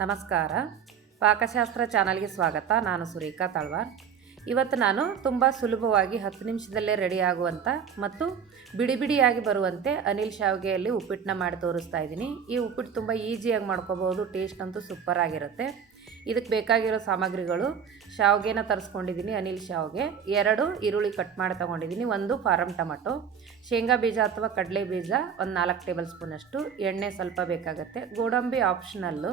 ನಮಸ್ಕಾರ. ಪಾಕಶಾಸ್ತ್ರ ಚಾನಲ್ಗೆ ಸ್ವಾಗತ. ನಾನು ಸುರೇಖಾ ತಳವಾರ್. ಇವತ್ತು ನಾನು ತುಂಬ ಸುಲಭವಾಗಿ 10 ನಿಮಿಷದಲ್ಲೇ ರೆಡಿ ಆಗುವಂಥ ಮತ್ತು ಬಿಡಿ ಬಿಡಿಯಾಗಿ ಬರುವಂತೆ ಅನಿಲ್ ಶಾವಿಗೆಯಲ್ಲಿ ಉಪ್ಪಿಟ್ಟನ್ನ ಮಾಡಿ ತೋರಿಸ್ತಾ ಇದ್ದೀನಿ. ಈ ಉಪ್ಪಿಟ್ಟು ತುಂಬ ಈಸಿಯಾಗಿ ಮಾಡ್ಕೋಬೋದು. ಟೇಸ್ಟ್ ಅಂತೂ ಸೂಪರ್ ಆಗಿರುತ್ತೆ. ಇದಕ್ಕೆ ಬೇಕಾಗಿರೋ ಸಾಮಗ್ರಿಗಳು: ಶಾವಿಗೆನ ತರಿಸ್ಕೊಂಡಿದ್ದೀನಿ, ಅನಿಲ್ ಶಾವಿಗೆ, 2 ಈರುಳ್ಳಿ ಕಟ್ ಮಾಡಿ ತೊಗೊಂಡಿದ್ದೀನಿ, 1 ಫಾರಮ್ ಟೊಮಟೊ, ಶೇಂಗಾ ಬೀಜ ಅಥವಾ ಕಡಲೆ ಬೀಜ ಒಂದು 4 ಟೇಬಲ್ ಸ್ಪೂನಷ್ಟು, ಎಣ್ಣೆ ಸ್ವಲ್ಪ ಬೇಕಾಗುತ್ತೆ, ಗೋಡಂಬಿ ಆಪ್ಷನಲ್ಲು,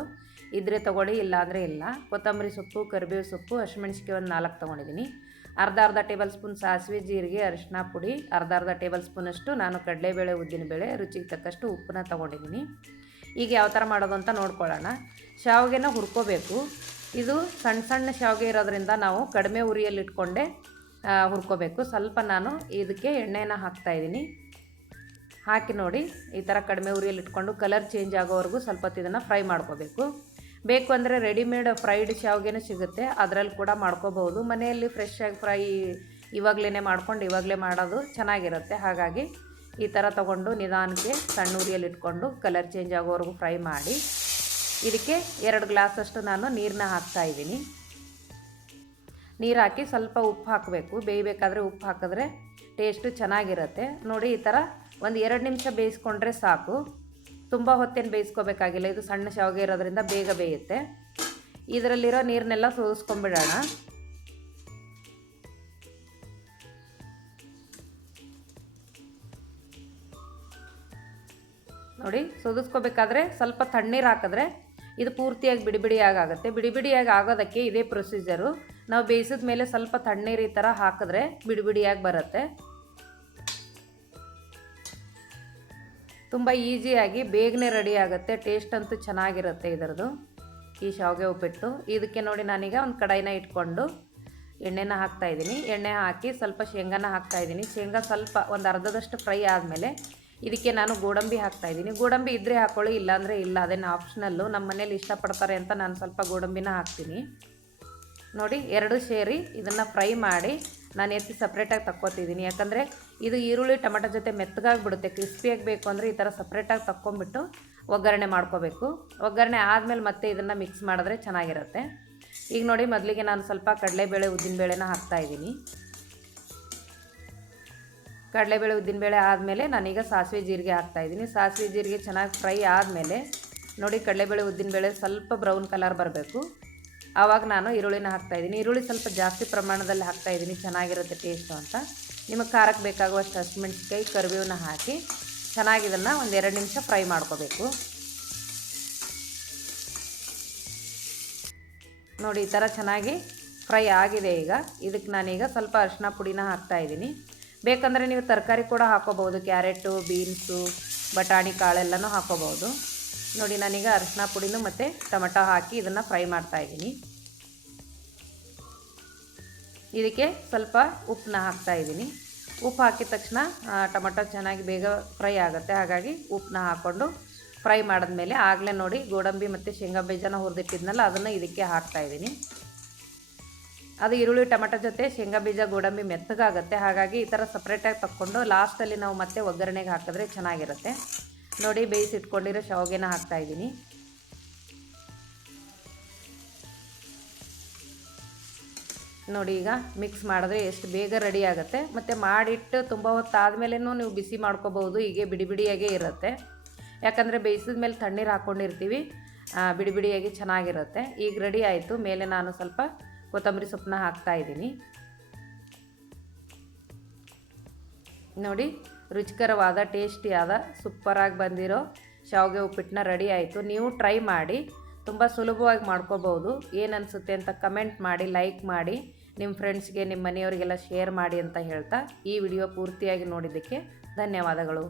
ಇದ್ರೆ ತೊಗೊಳ್ಳಿ, ಇಲ್ಲಾಂದರೆ ಇಲ್ಲ, ಕೊತ್ತಂಬರಿ ಸೊಪ್ಪು, ಕರಿಬೇವು ಸೊಪ್ಪು, ಹಸಿಮೆಣ್ಸಿಗೆ ಒಂದು 4 ತೊಗೊಂಡಿದ್ದೀನಿ, ಅರ್ಧ ಟೇಬಲ್ ಸ್ಪೂನ್ ಸಾಸಿವೆ, ಜೀರಿಗೆ, ಅರಿಶಿನ ಪುಡಿ, ಅರ್ಧ ಟೇಬಲ್ ಸ್ಪೂನಷ್ಟು ನಾನು ಕಡಲೆಬೇಳೆ, ಉದ್ದಿನಬೇಳೆ, ರುಚಿಗೆ ತಕ್ಕಷ್ಟು ಉಪ್ಪನ್ನ ತೊಗೊಂಡಿದ್ದೀನಿ. ಈಗ ಯಾವ ಥರ ಮಾಡೋದು ಅಂತ ನೋಡ್ಕೊಳ್ಳೋಣ. ಶಾವಿಗೆನ ಹುರ್ಕೋಬೇಕು. ಇದು ಸಣ್ಣ ಸಣ್ಣ ಶಾವಿಗೆ ಇರೋದ್ರಿಂದ ನಾವು ಕಡಿಮೆ ಉರಿಯಲ್ಲಿ ಇಟ್ಕೊಂಡೆ ಹುರ್ಕೋಬೇಕು. ಸ್ವಲ್ಪ ನಾನು ಇದಕ್ಕೆ ಎಣ್ಣೆನ ಹಾಕ್ತಾಯಿದ್ದೀನಿ. ಹಾಕಿ ನೋಡಿ, ಈ ಥರ ಕಡಿಮೆ ಉರಿಯಲ್ಲಿ ಇಟ್ಕೊಂಡು ಕಲರ್ ಚೇಂಜ್ ಆಗೋವರೆಗೂ ಸ್ವಲ್ಪ ಹೊತ್ತು ಇದನ್ನು ಫ್ರೈ ಮಾಡ್ಕೋಬೇಕು. ಬೇಕು ಅಂದರೆ ರೆಡಿಮೇಡ್ ಫ್ರೈಡ್ ಶಾವಿಗೆನೂ ಸಿಗುತ್ತೆ, ಅದರಲ್ಲಿ ಕೂಡ ಮಾಡ್ಕೋಬಹುದು. ಮನೆಯಲ್ಲಿ ಫ್ರೆಶ್ ಆಗಿ ಫ್ರೈ ಇವಾಗಲೇ ಮಾಡ್ಕೊಂಡು ಇವಾಗಲೇ ಮಾಡೋದು ಚೆನ್ನಾಗಿರುತ್ತೆ. ಹಾಗಾಗಿ ಈ ಥರ ತೊಗೊಂಡು ನಿಧಾನಕ್ಕೆ ಸಣ್ಣ ಉರಿಯಲ್ಲಿ ಇಟ್ಕೊಂಡು ಕಲರ್ ಚೇಂಜ್ ಆಗೋವರೆಗೂ ಫ್ರೈ ಮಾಡಿ ಇದಕ್ಕೆ 2 ಗ್ಲಾಸಷ್ಟು ನಾನು ನೀರನ್ನ ಹಾಕ್ತಾಯಿದ್ದೀನಿ. ನೀರು ಹಾಕಿ ಸ್ವಲ್ಪ ಉಪ್ಪು ಹಾಕಬೇಕು. ಬೇಯಬೇಕಾದ್ರೆ ಉಪ್ಪು ಹಾಕಿದ್ರೆ ಟೇಸ್ಟು ಚೆನ್ನಾಗಿರುತ್ತೆ. ನೋಡಿ, ಈ ಥರ ಒಂದು 2 ನಿಮಿಷ ಬೇಯಿಸ್ಕೊಂಡ್ರೆ ಸಾಕು. ತುಂಬ ಹೊತ್ತೇನು ಬೇಯಿಸ್ಕೋಬೇಕಾಗಿಲ್ಲ. ಇದು ಸಣ್ಣ ಶಾವಿಗೆ ಇರೋದ್ರಿಂದ ಬೇಗ ಬೇಯುತ್ತೆ. ಇದರಲ್ಲಿರೋ ನೀರನ್ನೆಲ್ಲ ಸೋಸ್ಕೊಂಡ್ಬಿಡೋಣ. ನೋಡಿ, ಸೋದಿಸ್ಕೋಬೇಕಾದ್ರೆ ಸ್ವಲ್ಪ ತಣ್ಣೀರು ಹಾಕಿದ್ರೆ ಇದು ಪೂರ್ತಿಯಾಗಿ ಬಿಡಿ ಬಿಡಿಯಾಗಿ ಆಗುತ್ತೆ. ಬಿಡಿ ಬಿಡಿಯಾಗಿ ಆಗೋದಕ್ಕೆ ಇದೇ ಪ್ರೊಸೀಜರು. ನಾವು ಬೇಯಿಸಿದ ಮೇಲೆ ಸ್ವಲ್ಪ ತಣ್ಣೀರು ಈ ಥರ ಹಾಕಿದ್ರೆ ಬಿಡಿ ಬಿಡಿಯಾಗಿ ಬರುತ್ತೆ. ತುಂಬ ಈಸಿಯಾಗಿ ಬೇಗನೆ ರೆಡಿ ಆಗುತ್ತೆ. ಟೇಸ್ಟ್ ಅಂತೂ ಚೆನ್ನಾಗಿರುತ್ತೆ ಇದರದು, ಈ ಶಾವಿಗೆ ಉಪ್ಪಿಟ್ಟು. ಇದಕ್ಕೆ ನೋಡಿ, ನಾನೀಗ ಒಂದು ಕಡಾಯಿನ ಇಟ್ಕೊಂಡು ಎಣ್ಣೆನ ಹಾಕ್ತಾಯಿದ್ದೀನಿ. ಎಣ್ಣೆ ಹಾಕಿ ಸ್ವಲ್ಪ ಶೇಂಗಾನ ಹಾಕ್ತಾಯಿದ್ದೀನಿ. ಶೇಂಗಾ ಸ್ವಲ್ಪ ಒಂದು ಅರ್ಧದಷ್ಟು ಫ್ರೈ ಆದಮೇಲೆ ಇದಕ್ಕೆ ನಾನು ಗೋಡಂಬಿ ಹಾಕ್ತಾಯಿದ್ದೀನಿ. ಗೋಡಂಬಿ ಇದ್ದರೆ ಹಾಕ್ಕೊಳ್ಳಿ, ಇಲ್ಲಾಂದರೆ ಇಲ್ಲ, ಅದೇನು ಆಪ್ಷನಲ್ಲು. ನಮ್ಮ ಮನೇಲಿ ಇಷ್ಟಪಡ್ತಾರೆ ಅಂತ ನಾನು ಸ್ವಲ್ಪ ಗೋಡಂಬಿನ ಹಾಕ್ತೀನಿ. ನೋಡಿ, 2 ಸೇರಿ ಇದನ್ನು ಫ್ರೈ ಮಾಡಿ ನಾನು ಎತ್ತಿ ಸಪ್ರೇಟಾಗಿ ತಕ್ಕೊತಿದ್ದೀನಿ. ಯಾಕಂದರೆ ಇದು ಈರುಳ್ಳಿ ಟೊಮೆಟೊ ಜೊತೆ ಮೆತ್ತಗಾಗಿಬಿಡುತ್ತೆ. ಕ್ರಿಸ್ಪಿಯಾಗಿ ಬೇಕು ಅಂದರೆ ಈ ಥರ ಸಪ್ರೇಟಾಗಿ ತಕ್ಕೊಂಬಿಟ್ಟು ಒಗ್ಗರಣೆ ಮಾಡ್ಕೋಬೇಕು. ಒಗ್ಗರಣೆ ಆದಮೇಲೆ ಮತ್ತೆ ಇದನ್ನು ಮಿಕ್ಸ್ ಮಾಡಿದ್ರೆ ಚೆನ್ನಾಗಿರುತ್ತೆ. ಈಗ ನೋಡಿ, ಮೊದಲಿಗೆ ನಾನು ಸ್ವಲ್ಪ ಕಡಲೆಬೇಳೆ, ಉದ್ದಿನಬೇಳೆನ ಹಾಕ್ತಾಯಿದ್ದೀನಿ. ಕಡಲೆಬೇಳೆ, ಉದ್ದಿನಬೇಳೆ ಆದಮೇಲೆ ನಾನೀಗ ಸಾಸಿವೆ, ಜೀರಿಗೆ ಹಾಕ್ತಾಯಿದ್ದೀನಿ. ಸಾಸಿವೆ ಜೀರಿಗೆ ಚೆನ್ನಾಗಿ ಫ್ರೈ ಆದಮೇಲೆ ನೋಡಿ, ಕಡಲೆಬೇಳೆ, ಉದ್ದಿನಬೇಳೆ ಸ್ವಲ್ಪ ಬ್ರೌನ್ ಕಲರ್ ಬರಬೇಕು. ಆವಾಗ ನಾನು ಈರುಳ್ಳಿನ ಹಾಕ್ತಾಯಿದ್ದೀನಿ. ಈರುಳ್ಳಿ ಸ್ವಲ್ಪ ಜಾಸ್ತಿ ಪ್ರಮಾಣದಲ್ಲಿ ಹಾಕ್ತಾಯಿದ್ದೀನಿ, ಚೆನ್ನಾಗಿರುತ್ತೆ ಟೇಸ್ಟು ಅಂತ. ನಿಮಗೆ ಖಾರಕ್ಕೆ ಬೇಕಾಗುವಷ್ಟು ಹಸಿಮೆಣ್ಸಿಕಾಯಿ, ಕರಿಬೇವನ್ನ ಹಾಕಿ ಚೆನ್ನಾಗಿ ಇದನ್ನು ಒಂದು 2 ನಿಮಿಷ ಫ್ರೈ ಮಾಡ್ಕೋಬೇಕು. ನೋಡಿ, ಈ ಥರ ಚೆನ್ನಾಗಿ ಫ್ರೈ ಆಗಿದೆ. ಈಗ ಇದಕ್ಕೆ ನಾನೀಗ ಸ್ವಲ್ಪ ಅರಿಶಿನ ಪುಡಿನ ಹಾಕ್ತಾಯಿದ್ದೀನಿ. ಬೇಕಂದರೆ ನೀವು ತರಕಾರಿ ಕೂಡ ಹಾಕೋಬಹುದು. ಕ್ಯಾರೆಟು, ಬೀನ್ಸು, ಬಟಾಣಿ ಕಾಳೆಲ್ಲನೂ ಹಾಕೋಬಹುದು. ನೋಡಿ, ನಾನೀಗ ಅರಿಶಿನ ಪುಡಿನೂ ಮತ್ತು ಟೊಮೆಟೊ ಹಾಕಿ ಇದನ್ನು ಫ್ರೈ ಮಾಡ್ತಾಯಿದ್ದೀನಿ. ಇದಕ್ಕೆ ಸ್ವಲ್ಪ ಉಪ್ಪನ್ನ ಹಾಕ್ತಾಯಿದ್ದೀನಿ. ಉಪ್ಪು ಹಾಕಿದ ತಕ್ಷಣ ಟೊಮೆಟೊ ಚೆನ್ನಾಗಿ ಬೇಗ ಫ್ರೈ ಆಗುತ್ತೆ. ಹಾಗಾಗಿ ಉಪ್ಪನ್ನ ಹಾಕ್ಕೊಂಡು ಫ್ರೈ ಮಾಡಿದ್ಮೇಲೆ ಆಗಲೇ ನೋಡಿ ಗೋಡಂಬಿ ಮತ್ತು ಶೇಂಗಾ ಬೀಜನ ಹುರಿದಿಟ್ಟಿದ್ನಲ್ಲ, ಅದನ್ನು ಇದಕ್ಕೆ ಹಾಕ್ತಾಯಿದ್ದೀನಿ. ಅದು ಈರುಳ್ಳಿ ಟೊಮೆಟೊ ಜೊತೆ ಶೇಂಗಾ ಬೀಜ, ಗೋಡಂಬಿ ಮೆತ್ತಗಾಗುತ್ತೆ. ಹಾಗಾಗಿ ಈ ಥರ ಸಪ್ರೇಟಾಗಿ ತಕ್ಕೊಂಡು ಲಾಸ್ಟಲ್ಲಿ ನಾವು ಮತ್ತೆ ಒಗ್ಗರಣೆಗೆ ಹಾಕಿದ್ರೆ ಚೆನ್ನಾಗಿರುತ್ತೆ. ನೋಡಿ, ಬೇಯಿಸಿಟ್ಕೊಂಡಿರೋ ಶಾವಿಗೆನ ಹಾಕ್ತಾಯಿದ್ದೀನಿ. ನೋಡಿ, ಈಗ ಮಿಕ್ಸ್ ಮಾಡಿದ್ರೆ ಎಷ್ಟು ಬೇಗ ರೆಡಿ ಆಗುತ್ತೆ. ಮತ್ತು ಮಾಡಿಟ್ಟು ತುಂಬ ಹೊತ್ತು ಆದಮೇಲೆನೂ ನೀವು ಬಿಸಿ ಮಾಡ್ಕೋಬೋದು. ಹೀಗೆ ಬಿಡಿ ಬಿಡಿಯಾಗೇ ಇರುತ್ತೆ. ಯಾಕಂದರೆ ಬೇಯಿಸಿದ ಮೇಲೆ ತಣ್ಣೀರು ಹಾಕ್ಕೊಂಡಿರ್ತೀವಿ, ಬಿಡಿ ಬಿಡಿಯಾಗಿ ಚೆನ್ನಾಗಿರುತ್ತೆ. ಈಗ ರೆಡಿ ಆಯಿತು. ಮೇಲೆ ನಾನು ಸ್ವಲ್ಪ ಕೊತ್ತಂಬರಿ ಸೊಪ್ಪನ್ನ ಹಾಕ್ತಾಯಿದ್ದೀನಿ. ನೋಡಿ, ರುಚಿಕರವಾದ, ಟೇಸ್ಟಿಯಾದ, ಸೂಪರಾಗಿ ಬಂದಿರೋ ಶಾವಿಗೆ ಉಪ್ಪಿಟ್ಟನ್ನ ರೆಡಿ ಆಯಿತು. ನೀವು ಟ್ರೈ ಮಾಡಿ, ತುಂಬ ಸುಲಭವಾಗಿ ಮಾಡ್ಕೋಬೋದು. ಏನು ಅನಿಸುತ್ತೆ ಅಂತ ಕಮೆಂಟ್ ಮಾಡಿ, ಲೈಕ್ ಮಾಡಿ, ನಿಮ್ಮ ಫ್ರೆಂಡ್ಸ್ಗೆ, ನಿಮ್ಮ ಮನೆಯವರಿಗೆಲ್ಲ ಶೇರ್ ಮಾಡಿ ಅಂತ ಹೇಳ್ತಾ ಈ ವಿಡಿಯೋ ಪೂರ್ತಿಯಾಗಿ ನೋಡಿದ್ದಕ್ಕೆ ಧನ್ಯವಾದಗಳು.